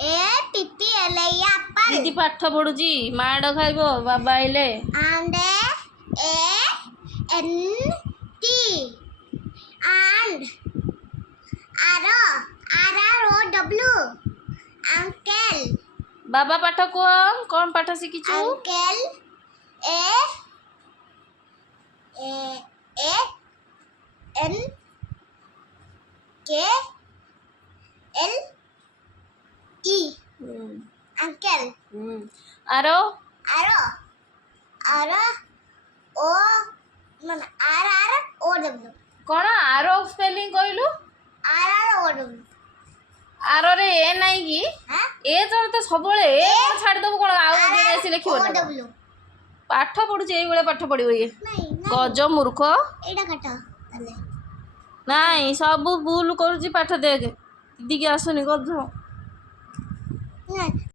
ए TT एले Apple दीदी पाठ पढ़ुची माड़ खाइबो बाबा आइले and A N T and R O W uncle बाबा पाठ कह कौन पाठ शिखिचु uncle A N K L E uncle आरो आर ओ मन आर ओ डब्ल्यू कौन आरो स्पेलिंग कहलु आर ओ डब्ल्यू आरो रे ए नहीं कि हां ए जर तो सबले ए छाड़ दबो कोन आउ दिन आसी लिखिबो ओ ना डब्ल्यू पाठ पढुचे एई बेले पाठ पढिबो ये नहीं गज मूर्ख एटा काटा तले नहीं सब भूल करूची पाठ देख दीदी के आसुनी गज